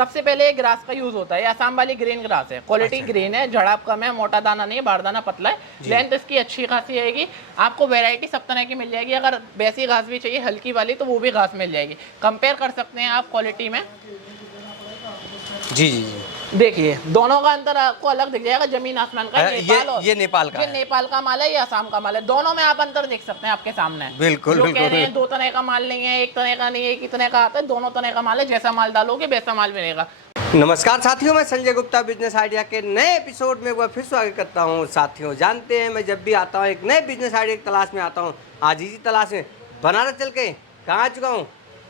सबसे पहले ग्रास का यूज होता है, असम वाली ग्रीन ग्रास है, क्वालिटी अच्छा। ग्रीन है, झड़ाप कम है, मोटा दाना नहीं है, बारदाना पतला है, लेंथ इसकी अच्छी खासी आएगी। आपको वैरायटी सब तरह की मिल जाएगी। अगर वैसी घास भी चाहिए हल्की वाली तो वो भी घास मिल जाएगी। कंपेयर कर सकते हैं आप क्वालिटी में। जी जी जी। देखिए दोनों का अंतर आपको अलग दिख जाएगा, जमीन आसमान का। ये नेपाल का ये है। नेपाल का माल है, ये असम का माल है। दोनों में आप अंतर देख सकते हैं आपके सामने। बिल्कुल जो बिल्कुल कह रहे हैं दो तरह का माल नहीं है, एक तरह का नहीं है, एक ही तरह का आता है, दोनों तरह का माल है। जैसा माल डालोगे वैसा माल मिलेगा। नमस्कार साथियों, मैं संजय गुप्ता बिजनेस आइडिया के नए एपिसोड में एक बार फिर स्वागत करता हूं। साथियों जानते हैं मैं जब भी आता हूं एक नए बिजनेस आइडिया की तलाश में आता हूं। आज इसी तलाश में बनारस चल के कहाँ आ चुका हूं?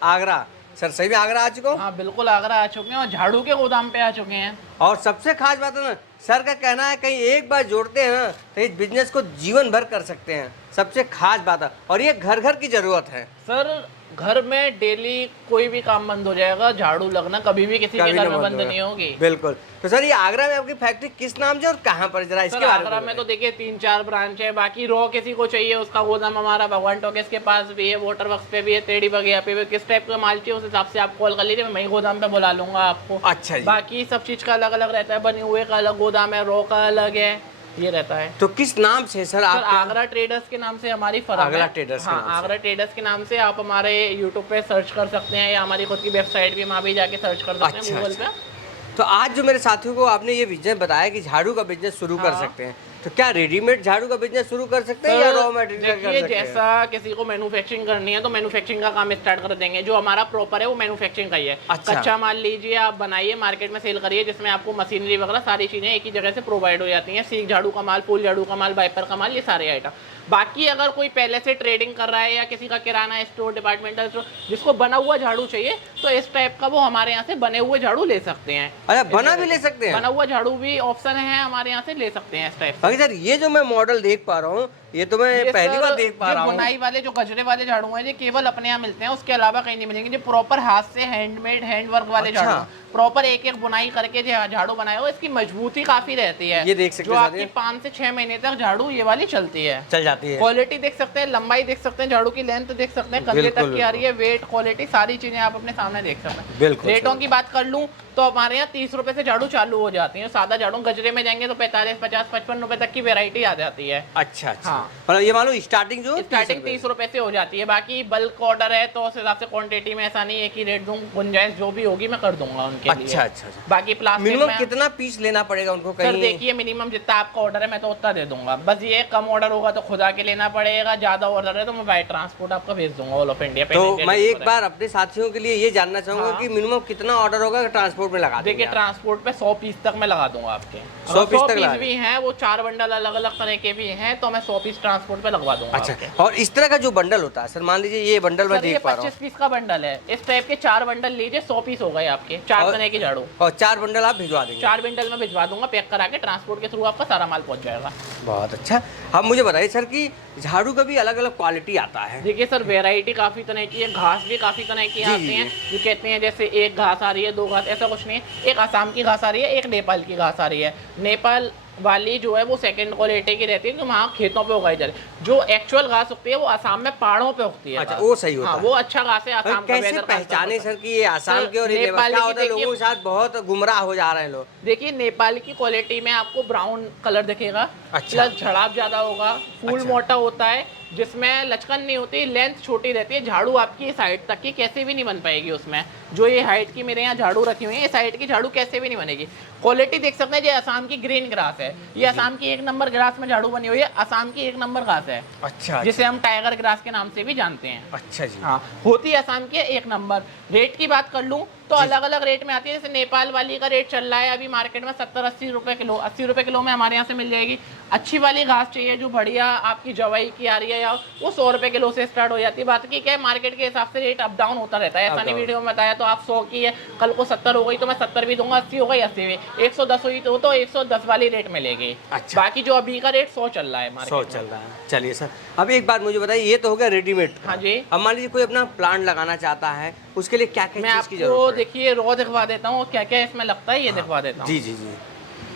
आगरा। सर सही में आगरा आ चुका हूँ? हाँ बिल्कुल, आगरा आ चुके हैं और झाड़ू के गोदाम पे आ चुके हैं। और सबसे खास बात है ना, सर का कहना है कहीं एक बार जोड़ते हैं ना तो इस बिजनेस को जीवन भर कर सकते हैं। सबसे खास बात है, और ये घर घर की जरूरत है। सर घर में डेली कोई भी काम बंद हो जाएगा, झाड़ू लगना कभी भी किसी के घर में बंद नहीं होगी। बिल्कुल। तो सर ये आगरा में आपकी फैक्ट्री किस नाम से और कहाँ पर, जरा इसके बारे में? आगरा में तो देखिए 3-4 ब्रांच है। बाकी रो किसी को चाहिए उसका गोदाम हमारा भगवान टॉकीज के पास भी है, वाटर वर्क्स पे भी है, टेढ़ी बगिया पे भी। किस टाइप का माल चाहिए उस हिसाब से आप कॉल कर लीजिए, मैं वही गोदाम पे बुला लूंगा आपको। अच्छा जी। बाकी सब चीज का अलग अलग रहता है, बने हुए का अलग गोदाम है, रो का अलग है, ये रहता है। तो किस नाम से सर आप? आगरा ट्रेडर्स के नाम से हमारी फर्म है। आगरा ट्रेडर्स के नाम से। आगरा ट्रेडर्स के नाम से आप हमारे यूट्यूब पे सर्च कर सकते हैं, या हमारी खुद की वेबसाइट भी, वहाँ भी जाके सर्च कर सकते हैं गूगल पे। तो आज जो मेरे साथियों को आपने ये बिजनेस बताया कि झाड़ू का बिजनेस शुरू कर सकते हैं, तो क्या रेडीमेड झाड़ू का बिजनेस शुरू कर सकते हैं या रॉ मटेरियल कर सकते हैं? जैसा किसी को मैन्युफैक्चरिंग करनी है तो मैन्युफैक्चरिंग का काम स्टार्ट कर देंगे। जो हमारा प्रॉपर है वो मैन्युफैक्चरिंग का ही है। अच्छा। कच्चा माल लीजिए, आप बनाइए, मार्केट में सेल करिए, जिसमें आपको मशीनरी वगैरह सारी चीजें एक ही जगह से प्रोवाइड हो जाती हैं। सीख झाड़ू का माल, फूल झाड़ू का माल, वाइपर का माल, ये सारे आइटम। बाकी अगर कोई पहले से ट्रेडिंग कर रहा है या किसी का किराना स्टोर, डिपार्टमेंटल स्टोर, जिसको बना हुआ झाड़ू चाहिए तो इस टाइप का वो हमारे यहाँ से बने हुए झाड़ू ले सकते हैं। अच्छा, बना भी ले सकते हैं? बना हुआ झाड़ू भी ऑप्शन है हमारे यहाँ से, ले सकते हैं इस टाइप से। सर ये जो मैं मॉडल देख पा रहा हूँ, ये तो मैं पहली बार देख पा रहा हूँ। बुनाई वाले जो गजरे वाले झाड़ू हैं ये केवल अपने यहाँ मिलते हैं, उसके अलावा कहीं नहीं मिलेंगे। जो प्रॉपर हाथ से हैंडमेड हैंड वर्क वाले अच्छा। झाड़ू, प्रॉपर एक एक बुनाई करके जो झाड़ू बनाया हो, इसकी मजबूती काफी रहती है। ये देख सकते जो हैं आपकी 5 से 6 महीने तक झाड़ू ये वाली चलती है, चल जाती है। क्वालिटी देख सकते हैं, लंबाई देख सकते हैं, झाड़ू की लेंथ देख सकते हैं, कंधे तक की आ रही है, वेट, क्वालिटी, सारी चीजें आप अपने सामने देख सकते हैं। बिल्कुल। रेटों की बात कर लूं तो हमारे यहाँ 30 रुपए से झाड़ू चालू हो जाती है। सादा झाड़ू गजरे में जाएंगे तो 45, 50, 55 रुपए तक की वेरायटी आ जाती है। अच्छा अच्छा। मतलब ये मानो स्टार्टिंग जो स्टार्टिंग 30 रुपए से हो जाती है। बाकी बल्क ऑर्डर है तो उस हिसाब से क्वांटिटी में ऐसा नहीं एक ही रेट दूं, गुंजाइश जो भी होगी मैं कर दूंगा उनके लिए। अच्छा अच्छा। बाकी प्लास्टिक मिनिमम कितना पीस लेना पड़ेगा उनको? सर देखिए मिनिमम जितना आपका ऑर्डर है मैं तो उतना दे दूंगा। बस ये कम ऑर्डर होगा तो खुद आके लेना पड़ेगा, ज्यादा ऑर्डर है तो मैं बाय ट्रांसपोर्ट आपका भेज दूंगा ऑल ऑफ इंडिया। तो मैं एक बार अपने साथियों के लिए ये जानना चाहूंगा कि मिनिमम कितना ऑर्डर होगा ट्रांसपोर्ट में लगा? देखिए ट्रांसपोर्ट पे 100 पीस तक मैं लगा दूंगा आपके। 100 पीस तक भी हैं, वो 4 बंडल अलग अलग तरह के भी हैं, तो मैं 100 पीस ट्रांसपोर्ट पे लगवा दूंगा। अच्छा। और इस तरह का जो बंडल होता है सर, मान लीजिए ये बंडल मैं देख पा रहा हूँ, 25 पीस का बंडल है। इस टाइप के 4 बंडल लीजिए, 100 पीस हो गए आपके, 4 तरह के झाड़ू। और 4 बंडल आप भिजवा देंगे? 4 बंडल में भिजवा दूंगा, पैक करा के ट्रांसपोर्ट के थ्रू आपका सारा माल पहुंच जाएगा। बहुत अच्छा। अब मुझे बताइए सर कि झाड़ू का भी अलग अलग क्वालिटी आता है? देखिए सर वैरायटी काफी तरह की है, घास भी काफी तरह की आती हैं। जो कहते हैं जैसे एक घास आ रही है, 2 घास, ऐसा कुछ नहीं है। एक आसाम की घास आ रही है, एक नेपाल की घास आ रही है। नेपाल वाली जो है वो सेकंड क्वालिटी की रहती है, कि वहाँ खेतों पे उगाई जाती है। जो एक्चुअल घास उगती है वो आसाम में पहाड़ों पे उगती है। अच्छा, वो सही होता है। वो अच्छा घास है आसाम का। कैसे पहचाने सर कि ये आसाम के और नेपाल के? लोगों के साथ बहुत गुमराह हो जा रहे हैं लोग। देखिए नेपाल की क्वालिटी में आपको ब्राउन कलर दिखेगा, प्लस झड़ाप ज्यादा होगा, फूल मोटा होता है, जिसमें लचकन नहीं होती, लेंथ छोटी रहती है। झाड़ू आपकी इस हाइट तक की कैसे भी नहीं बन पाएगी उसमें। जो ये हाइट की मेरे यहाँ झाड़ू रखी हुई है, इस हाइट की झाड़ू कैसे भी नहीं बनेगी। क्वालिटी देख सकते हैं, ये असम की ग्रीन ग्रास है, ये असम की 1 नंबर ग्रास में झाड़ू बनी हुई है। असम की 1 नंबर घास है। अच्छा। जिसे हम टाइगर ग्रास के नाम से भी जानते हैं। अच्छा जी। हाँ, होती है असम की 1 नंबर। रेट की बात कर लूँ तो अलग अलग रेट में आती है। जैसे नेपाल वाली का रेट चल रहा है अभी मार्केट में 70-80 रुपए किलो। 80 रुपए किलो में हमारे यहाँ से मिल जाएगी। अच्छी वाली घास चाहिए जो बढ़िया आपकी जवाई की आ रही है, या वो 100 रुपए किलो से स्टार्ट हो जाती है। बात की क्या है, मार्केट के हिसाब से रेट अप डाउन होता रहता है। ऐसा नहीं वीडियो में बताया तो आप 100 की है, कल को 70 हो गई तो मैं 70 भी दूंगा, 80 हो गई 80 भी, 110 हुई तो 110 वाली रेट मिलेगी। अच्छा। बाकी जो अभी का रेट 100 चल रहा है, 100 चल रहा है। चलिए सर, अब एक बात मुझे बताइए, ये तो हो गया रेडीमेड। हाँ जी। अब मान लीजिए कोई अपना प्लांट लगाना चाहता है, उसके लिए क्या क्या चीज की जरूरत है? मैं आपको देखिए रॉ दिखवा देता हूँ क्या क्या इसमें लगता है, ये दिखवा देता हूँ। जी जी जी।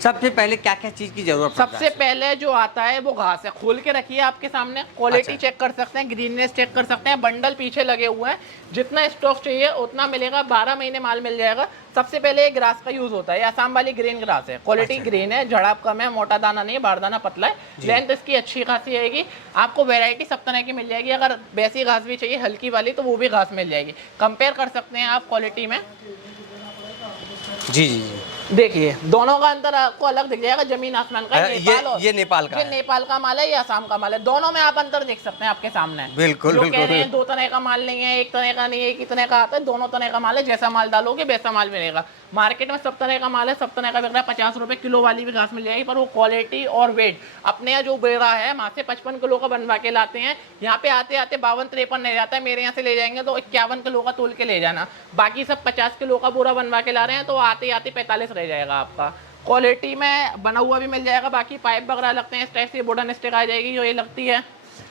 सबसे पहले क्या क्या चीज की जरूरत पड़ता सबसे है? पहले जो आता है वो घास है। खोल के रखिए आपके सामने, क्वालिटी अच्छा। चेक कर सकते हैं, ग्रीननेस चेक कर सकते हैं, बंडल पीछे लगे हुए हैं, जितना स्टॉक चाहिए उतना मिलेगा, 12 महीने माल मिल जाएगा। सबसे पहले ये ग्रास का यूज होता है, ये आसाम वाली ग्रीन ग्रास है, क्वालिटी अच्छा। ग्रीन है, झड़ाप कम है, मोटा दाना नहीं है, बारदाना पतला है, लेंथ इसकी अच्छी खासी आएगी। आपको वेरायटी सब तरह की मिल जाएगी। अगर वैसी घास भी चाहिए हल्की वाली तो वो भी घास मिल जाएगी, कंपेयर कर सकते हैं आप क्वालिटी में। जी जी जी। देखिए दोनों का अंतर आपको अलग दिख जाएगा, जमीन आसमान का। ये नेपाल का ये है। नेपाल का माल है, ये आसाम का माल है, दोनों में आप अंतर देख सकते हैं आपके सामने। बिल्कुल जो बिल्कुल। कह रहे हैं 2 तरह का माल नहीं है, 1 तरह का नहीं है, एक ही तरह का आता है, दोनों तरह का माल है। जैसा माल डालोगे वैसा माल मिलेगा। मार्केट में सब तरह का माल है, सब तरह का बिक रहा है। 50 रुपए किलो वाली भी घास मिल जाएगी, पर वो क्वालिटी और वेट अपने यहाँ जो बेरा है वहाँ से 55 किलो का बनवा के लाते हैं। यहाँ पे आते आते 52-53 नहीं जाता है। मेरे यहाँ से ले जाएंगे तो 51 किलो का तोल के ले जाना, बाकी सब 50 किलो का बोरा बनवा के ला रहे हैं, तो आते आते 45 रह जाएगा आपका। क्वालिटी में बना हुआ भी मिल जाएगा। बाकी पाइप वगैरह लगते हैं इस टाइप से, वुडन स्टिक आ जाएगी जो ये लगती है,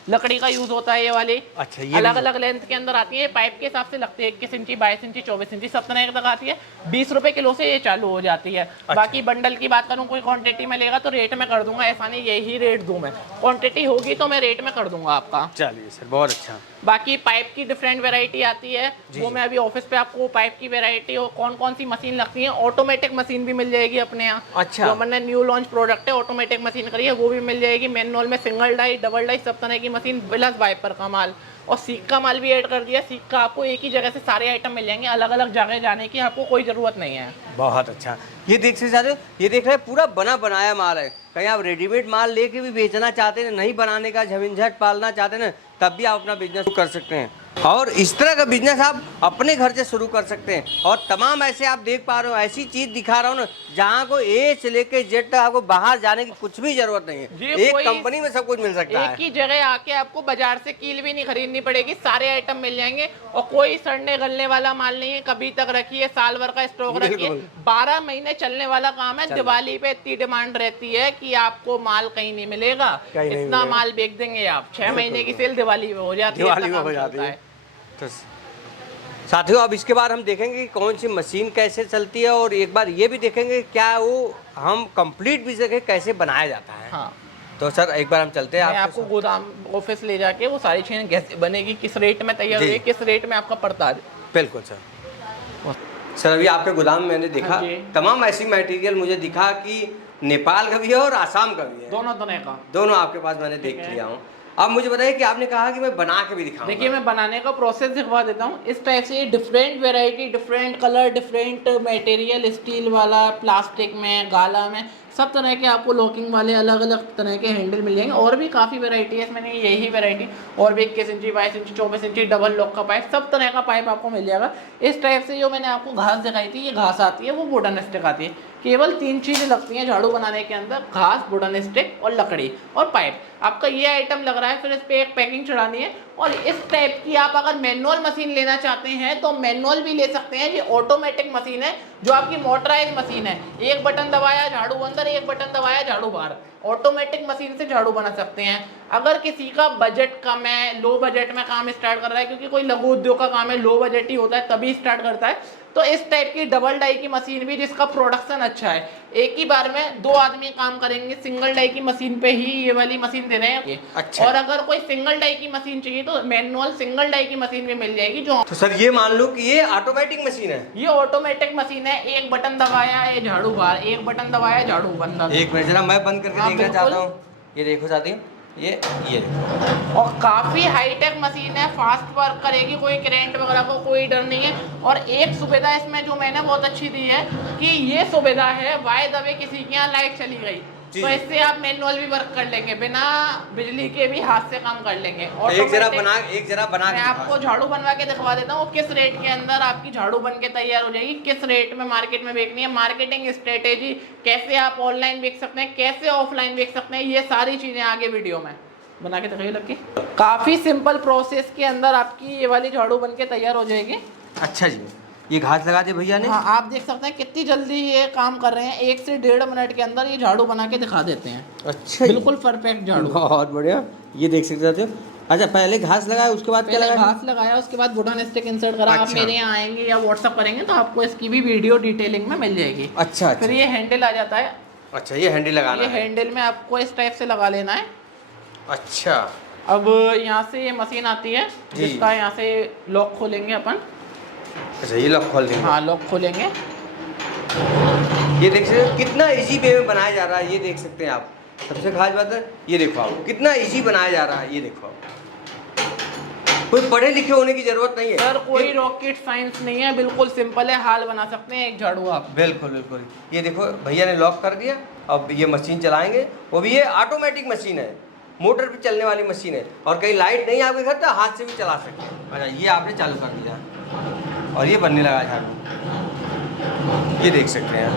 लकड़ी का यूज होता है ये वाली। अच्छा, ये अलग अलग लेंथ के अंदर आती है, पाइप के हिसाब से लगती है, 21 इंची, 22 इंची, 24 इंची, सब तरह तक आती है। 20 रुपए किलो से ये चालू हो जाती है। बाकी बंडल की बात करूँ, कोई क्वांटिटी में लेगा तो रेट में कर दूंगा, ऐसा नहीं यही रेट दूं मैं, क्वांटिटी होगी तो मैं रेट में कर दूंगा आपका। चलिए सर, बहुत अच्छा। बाकी पाइप की डिफरेंट वैरायटी आती है, वो मैं अभी ऑफिस पे आपको पाइप की वैरायटी और कौन कौन सी मशीन लगती है, ऑटोमेटिक मशीन भी मिल जाएगी अपने यहाँ। अच्छा। जो मैंने न्यू लॉन्च प्रोडक्ट है, ऑटोमेटिक मशीन करी है, वो भी मिल जाएगी। मैनुअल में सिंगल डाई, डबल डाई, सब तरह की मशीन, प्लस वाइपर का माल और सीख का माल भी ऐड कर दिया। सीख का आपको एक ही जगह से सारे आइटम मिल जाएंगे, अलग अलग जगह जाने की आपको कोई जरूरत नहीं है। बहुत अच्छा। ये देख सकते हो, ये देख रहे हैं पूरा बना बनाया माल है। कहीं आप रेडीमेड माल लेके भी बेचना चाहते हैं, नहीं बनाने का झंझट पालना चाहते हैं, तब भी आप अपना बिजनेस कर सकते हैं। और इस तरह का बिजनेस आप अपने घर से शुरू कर सकते हैं। और तमाम ऐसे आप देख पा रहे हो, ऐसी चीज दिखा रहा हूँ ना, जहाँ को ए से लेके जेड तक आपको बाहर जाने की कुछ भी जरूरत नहीं है। एक कंपनी में सब कुछ मिल सकता है। एक ही जगह आके आपको बाजार से कील भी नहीं खरीदनी पड़ेगी, सारे आइटम मिल जाएंगे। और कोई सड़ने गलने वाला माल नहीं है, कभी तक रखिए, साल भर का स्टॉक रखिए, 12 महीने चलने वाला काम है। दिवाली पे इतनी डिमांड रहती है कि आपको माल कहीं नहीं मिलेगा, इतना माल बेच देंगे आप। 6 महीने की सेल दिवाली में हो जाती है। तो साथियों, अब इसके बाद हम देखेंगे कि कौन सी मशीन कैसे चलती है, और एक बार ये भी देखेंगे क्या वो हम कंप्लीट भी सके कैसे बनाया जाता है। हाँ। तो सर एक बार हम चलते हैं, मैं आपको गोदाम ऑफिस ले जाके वो सारी चीजें कैसे बनेगी, किस रेट में तैयार होगी, किस रेट में आपका पड़ता है। बिल्कुल सर। अभी आपके गोदाम में मैंने देखा तमाम ऐसी मटेरियल मुझे दिखा कि नेपाल का भी है और आसाम का भी है, दोनों तरह का, दोनों आपके पास मैंने देख लिया हूँ। अब मुझे बताइए कि आपने कहा कि मैं बना के भी दिखाऊंगा। देखिए मैं बनाने का प्रोसेस दिखवा देता हूँ। इस टाइप से different variety, different colour, different material, steel वाला, प्लास्टिक में, गाला में, सब तरह के आपको लॉकिंग वाले अलग अलग तरह के हैंडल मिल जाएंगे। और भी काफ़ी वैरायटी है इसमें, नहीं यही वैरायटी, और भी 21 इंची, 22 इंची, 24 इंची डबल लॉक का पाइप, सब तरह का पाइप आपको मिल जाएगा। इस टाइप से जो मैंने आपको घास दिखाई थी, ये घास आती है, वो वुडन स्टिक आती है। केवल 3 चीज़ें लगती हैं झाड़ू बनाने के अंदर, घास, वुडन स्टिक और लकड़ी और पाइप। आपका ये आइटम लग रहा है, फिर इस पर एक पैकिंग चढ़ानी है। और इस टाइप की आप अगर मैनुअल मशीन लेना चाहते हैं तो मैनुअल भी ले सकते हैं। ये ऑटोमेटिक मशीन है जो आपकी मोटराइज मशीन है, एक बटन दबाया झाड़ू अंदर, एक बटन दबाया झाड़ू बाहर। ऑटोमेटिक मशीन से झाड़ू बना सकते हैं। अगर किसी का बजट कम है, लो बजट में काम स्टार्ट कर रहा है, क्योंकि कोई लघु उद्योग का काम है, लो बजट ही होता है तभी स्टार्ट करता है, तो इस टाइप की डबल डाई की मशीन भी, जिसका प्रोडक्शन अच्छा है, एक ही बार में 2 आदमी काम करेंगे, सिंगल डाई की मशीन पे ही ये वाली मशीन दे रहे हैं। अच्छा। और अगर कोई सिंगल डाई की मशीन चाहिए तो मैनुअल सिंगल डाई की मशीन भी मिल जाएगी। जो तो सर ये मान लो कि ये ऑटोमेटिक मशीन है, ये ऑटोमेटिक मशीन है, एक बटन दबाया ये झाड़ू बाहर, एक बटन दबाया झाड़ू बंद। एक मिनट जरा मैं बंद करके देखना चाहता हूँ। ये देखो साथियों, ये और काफी हाईटेक मशीन है, फास्ट वर्क करेगी, कोई करंट वगैरह को कोई डर नहीं है। और एक सुविधा इसमें जो मैंने बहुत अच्छी दी है कि ये सुविधा है, बाय द वे किसी के यहाँ लाइट चली गई तो इससे आप मैनुअल भी वर्क कर लेंगे, बिना बिजली के भी हाथ से काम कर लेंगे। और एक जरा बना मैं आपको झाड़ू बनवा के दिखवा देता हूँ किस रेट के अंदर आपकी झाड़ू बन के तैयार हो जाएगी, किस रेट में मार्केट में बेचनी है, मार्केटिंग स्ट्रेटेजी, कैसे आप ऑनलाइन बेच सकते हैं, कैसे ऑफलाइन बेच सकते हैं, ये सारी चीजें आगे वीडियो में बना के दिखाइए। लकी काफी सिंपल प्रोसेस के अंदर आपकी ये वाली झाड़ू बन के तैयार हो जाएगी। अच्छा जी, ये घास लगा दे भैया ने। हाँ, आप देख सकते हैं कितनी जल्दी ये काम कर रहे हैं, 1 से 1.5 मिनट के अंदर ये झाड़ू बना के दिखा देते हैं। अच्छा, बिल्कुल परफेक्ट झाड़ू, बहुत बढ़िया। ये देख सकते थे। अच्छा, पहले घास लगाया, उसके बाद क्या लगाया? घास लगाया, उसके बाद वुडन स्टिक इंसर्ट करा। आप मेरे यहाँ आएंगे या व्हाट्सअप करेंगे तो आपको इसकी भी वीडियो डिटेलिंग में मिल जाएगी। अच्छा। फिर ये हैंडल आ जाता है, अच्छा, ये हैंडल लगाना ये है। हैंडल में आपको इस टाइप से लगा लेना है। अच्छा अब यहाँ से ये मशीन आती है जी। जिसका यहाँ से लॉक खोलेंगे अपन। अच्छा, ये लॉक खोल देंगे। हाँ, लॉक खोलेंगे। ये देख सकते हैं कितना इजी वे में बनाया जा रहा है, ये देख सकते हैं आप। सबसे खास बात है ये देखो आप, कितना इजी बनाया जा रहा है, ये देखो आप। कोई पढ़े लिखे होने की जरूरत नहीं है सर, कोई रॉकेट साइंस नहीं है, बिल्कुल सिंपल है, हाल बना सकते हैं एक झाड़ू आप। बिल्कुल बिल्कुल। ये देखो भैया ने लॉक कर दिया, अब ये मशीन चलाएंगे। वो भी ये ऑटोमेटिक मशीन है, मोटर पे चलने वाली मशीन है। और कहीं लाइट नहीं आपके घर तो हाथ से भी चला सकते हैं। अच्छा, ये आपने चालू कर दिया और ये बनने लगा झाड़ू, ये देख सकते हैं।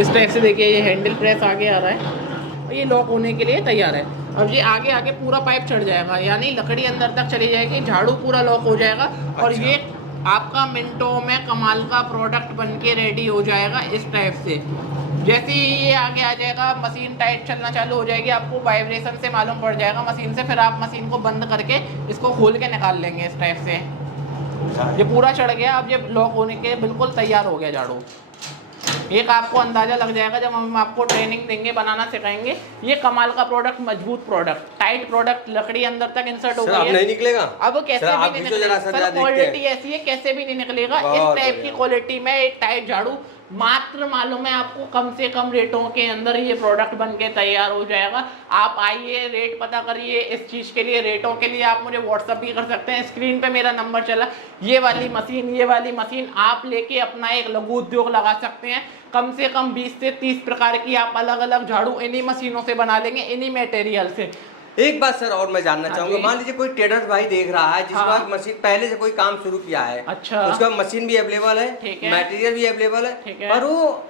इस टाइप से देखिए ये हैंडल प्रेस आगे आ रहा है और ये लॉक होने के लिए तैयार है। अब ये आगे आगे पूरा पाइप चढ़ जाएगा, यानी लकड़ी अंदर तक चली जाएगी, झाड़ू पूरा लॉक हो जाएगा। और अच्छा। ये आपका मिनटों में कमाल का प्रोडक्ट बन के रेडी हो जाएगा। इस टाइप से जैसे ही ये आगे आ जाएगा, मशीन टाइट चलना चालू हो जाएगी, आपको वाइब्रेशन से मालूम पड़ जाएगा मशीन से। फिर आप मशीन को बंद करके इसको खोल के निकाल लेंगे। इस टाइप से ये पूरा चढ़ गया। अब ये लॉक होने के बिल्कुल तैयार हो गया झाड़ू। एक आपको अंदाजा लग जाएगा जब हम आपको ट्रेनिंग देंगे, बनाना सिखाएंगे। ये कमाल का प्रोडक्ट, मजबूत प्रोडक्ट, टाइट प्रोडक्ट, लकड़ी अंदर तक इंसर्ट हो गई है। नहीं निकलेगा अब कैसे सर, भी आप नहीं भी तो निकलेगा जरा सर, क्वालिटी ऐसी है कैसे भी नहीं निकलेगा। इस टाइप की क्वालिटी में एक टाइट झाड़ू मात्र मालूम है आपको कम से कम रेटों के अंदर ये प्रोडक्ट बन के तैयार हो जाएगा। आप आइए, रेट पता करिए। इस चीज़ के लिए, रेटों के लिए आप मुझे व्हाट्सअप भी कर सकते हैं। स्क्रीन पे मेरा नंबर चला। ये वाली मशीन आप लेके अपना एक लघु उद्योग लगा सकते हैं। कम से कम 20 से 30 प्रकार की आप अलग अलग झाड़ू इन्हीं मशीनों से बना लेंगे, इन्हीं मटेरियल से। एक बात सर और मैं जानना चाहूंगा, मान लीजिए कोई ट्रेडर भाई देख रहा है जिसका हाँ। मशीन पहले से कोई काम शुरू किया है। अच्छा। उसका मशीन भी अवेलेबल है, ठीक है। मटेरियल भी अवेलेबल है, ठीक है। पर वो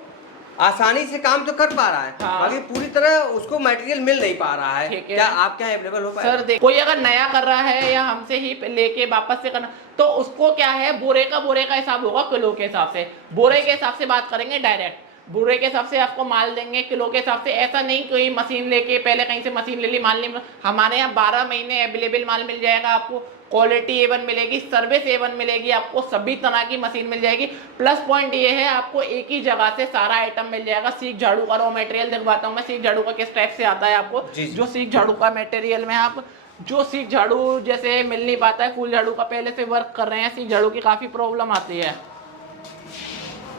आसानी से काम तो कर पा रहा है, हाँ। बाकी पूरी तरह उसको मटेरियल मिल नहीं पा रहा है। ठीक है। क्या आपके यहाँ अवेलेबल हो पाएगा? सर देखो, कोई अगर नया कर रहा है या हमसे ही लेके वापस से करना, तो उसको क्या है, बोरे का हिसाब होगा, किलो के हिसाब से। बोरे के हिसाब से बात करेंगे डायरेक्ट। बोरे के हिसाब से आपको माल देंगे, किलो के हिसाब से। ऐसा नहीं कोई मशीन लेके पहले कहीं से मशीन ले ली, माल नहीं। हमारे यहाँ 12 महीने अवेलेबल माल मिल जाएगा आपको। क्वालिटी A1 मिलेगी, सर्विस A1 मिलेगी आपको, सभी तरह की मशीन मिल जाएगी। प्लस पॉइंट ये है, आपको एक ही जगह से सारा आइटम मिल जाएगा। सीख झाड़ू का रॉ मटेरियल दिखवाता हूँ मैं। सीख झाड़ू का किस टाइप से आता है आपको, जो सीख झाड़ू का मटेरियल में आप जो सीख झाड़ू जैसे मिल नहीं पाता है, फूल झाड़ू का पहले से वर्क कर रहे हैं, सीख झाड़ू की काफी प्रॉब्लम आती है।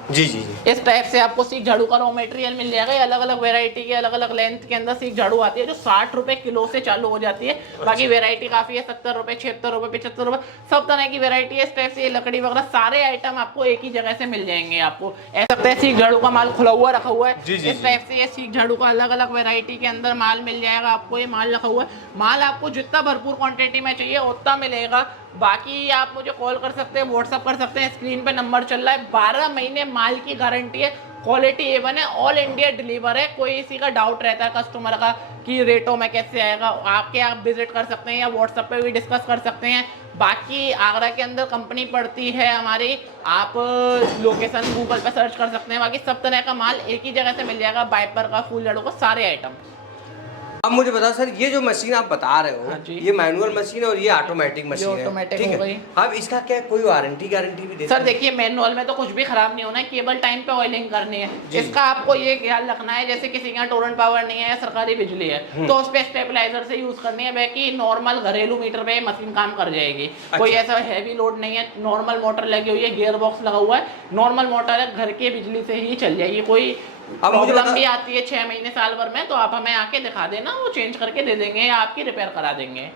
जी जी जी। इस टाइप से आपको सीख झाड़ू का रॉ मटेरियल मिल जाएगा। अलग अलग वैरायटी के, अलग अलग लेंथ के अंदर सीख झाड़ू आती है, जो 60 रुपए किलो से चालू हो जाती है। बाकी वैरायटी काफी है, 70 रुपए, 76 रुपए, 75 रुपए, सब तरह की वैरायटी है। इस टाइप से लकड़ी वगैरह सारे आइटम आपको एक ही जगह से मिल जाएंगे। आपको ऐसा लगता है सीख झाड़ू का माल खुला हुआ रखा हुआ है। इस टाइप से ये सीख झाड़ू का अलग अलग वैरायटी के अंदर माल मिल जाएगा आपको। ये माल रखा हुआ है। माल आपको जितना भरपूर क्वांटिटी में चाहिए उतना मिलेगा। बाकी आप मुझे कॉल कर सकते हैं, व्हाट्सअप कर सकते हैं, स्क्रीन पे नंबर चल रहा है। 12 महीने माल की गारंटी है, क्वालिटी A1 है, ऑल इंडिया डिलीवर है। कोई इसी का डाउट रहता है कस्टमर का कि रेटों में कैसे आएगा, आके आप विजिट कर सकते हैं या व्हाट्सएप पे भी डिस्कस कर सकते हैं। बाकी आगरा के अंदर कंपनी पड़ती है हमारी, आप लोकेशन गूगल पे सर्च कर सकते हैं। बाकी सब तरह का माल एक ही जगह से मिल जाएगा, वाइपर का, फूल झाड़ू का, सारे आइटम। अब मुझे बताओ सर, ये जो मशीन आप बता रहे हो, हाँ जी। ये मैनुअल मशीन है और ये ऑटोमेटिक मशीन है, ऑटोमेटिक ठीक हो गई। है। अब इसका क्या कोई वारंटी गारंटी भी देते सर हैं? देखिए, मैनुअल में तो कुछ भी खराब नहीं होना है, केवल टाइम पे ऑयलिंग करनी है। इसका आपको ये ख्याल रखना है, जैसे किसी के यहाँ टोरेंट पावर नहीं है या सरकारी बिजली है तो उस पे स्टेबलाइजर से यूज करनी है। बाकी नॉर्मल घरेलू मीटर पे मशीन काम कर जाएगी। कोई ऐसा हैवी लोड नहीं है, नॉर्मल मोटर लगी हुई है, गियर बॉक्स लगा हुआ है, नॉर्मल मोटर है, घर के बिजली से ही चल जाएगी। कोई प्रॉब्लम भी आती है 6 महीने साल भर में तो आप हमें आके दिखा देना, वो चेंज करके दे देंगे या आपकी रिपेयर करा देंगे।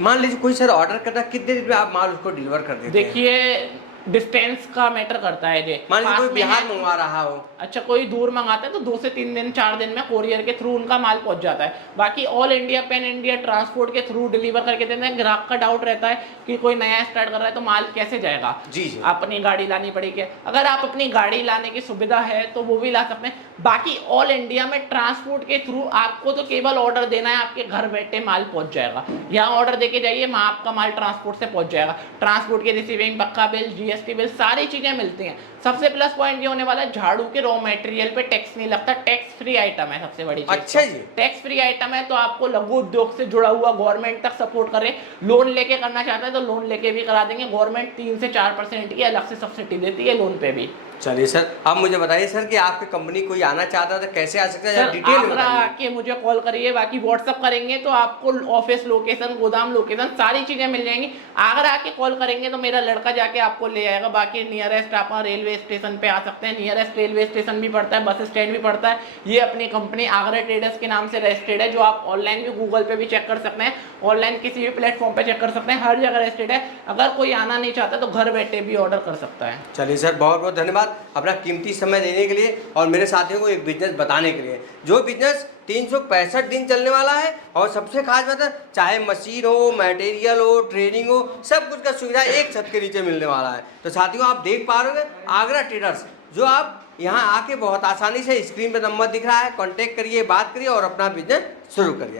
मान लीजिए कोई सर ऑर्डर करता है, कितने दिन में आप माल उसको डिलीवर कर देते हैं? देखिए, डिस्टेंस का मैटर करता है जी। मान लीजिए कोई पास में बिहार है, मंगवा रहा हो, अच्छा कोई दूर मंगाता है तो 2 से 3 दिन 4 दिन में कोरियर के थ्रू उनका माल पहुंच जाता है। बाकी all India, pan India transport के थ्रू डिलीवर करके देते हैं। ग्राहक का डाउट रहता है कि कोई नया स्टार्ट कर रहा है तो माल कैसे जाएगा, जी जी, अपनी गाड़ी लानी पड़ेगी। अगर आप अपनी गाड़ी लाने की सुविधा है तो वो भी ला सकते हैं। बाकी ऑल इंडिया में ट्रांसपोर्ट के थ्रू आपको तो केवल ऑर्डर देना है, आपके घर बैठे माल पहुंच जाएगा। यहाँ ऑर्डर देके जाइए, वहाँ आपका माल ट्रांसपोर्ट से पहुंच जाएगा। ट्रांसपोर्ट की रिसीविंग, पक्का बिल, जीएसटी बिल, सारी चीजें मिलती हैं। सबसे प्लस पॉइंट ये होने वाला है, झाड़ू के रॉ मटेरियल पे टैक्स नहीं लगता, टैक्स फ्री आइटम है सबसे बड़ी चीज। अच्छा जी, टैक्स फ्री आइटम है, तो आपको लघु उद्योग से जुड़ा हुआ गवर्नमेंट तक सपोर्ट करे, लोन लेके करना चाहते हैं तो लोन लेके भी करा देंगे। गवर्नमेंट 3 से 4% की अलग से सब्सिडी देती है लोन पे भी। चलिए सर, अब मुझे बताइए सर कि आपकी कंपनी कोई आना चाहता है तो कैसे आ सकता है, सर डिटेल में आगरा बताइए। आके मुझे कॉल करिए, बाकी व्हाट्सअप करेंगे तो आपको ऑफिस लोकेशन, गोदाम लोकेशन, सारी चीजें मिल जाएंगी। आगरा आके कॉल करेंगे तो मेरा लड़का जाके आपको ले आएगा। बाकी नियरेस्ट आप रेलवे स्टेशन पे आ सकते हैं, नियरेस्ट रेलवे स्टेशन भी पड़ता है, बस स्टैंड भी पड़ता है। ये अपनी कंपनी आगरा ट्रेडर्स के नाम से रजिस्टर्ड है, जो आप ऑनलाइन भी गूगल पे भी चेक कर सकते हैं, ऑनलाइन किसी भी प्लेटफॉर्म पे चेक कर सकते हैं, हर जगह रजिस्टर्ड है। अगर कोई आना नहीं चाहता तो घर बैठे भी ऑर्डर कर सकता है। चलिए सर, बहुत बहुत धन्यवाद अपना कीमती समय देने के लिए और मेरे साथियों को एक बिजनेस बताने के लिए, जो बिजनेस 365 दिन चलने वाला है। और सबसे खास बात है, चाहे मशीन हो, मटेरियल हो, ट्रेनिंग हो, सब कुछ का सुविधा एक छत के नीचे मिलने वाला है। तो साथियों, आप देख पा रहे हो आगरा ट्रेडर्स, जो आप यहाँ आके बहुत आसानी से, स्क्रीन पे नंबर दिख रहा है, कांटेक्ट करिए, बात करिए और अपना बिजनेस शुरू करिए।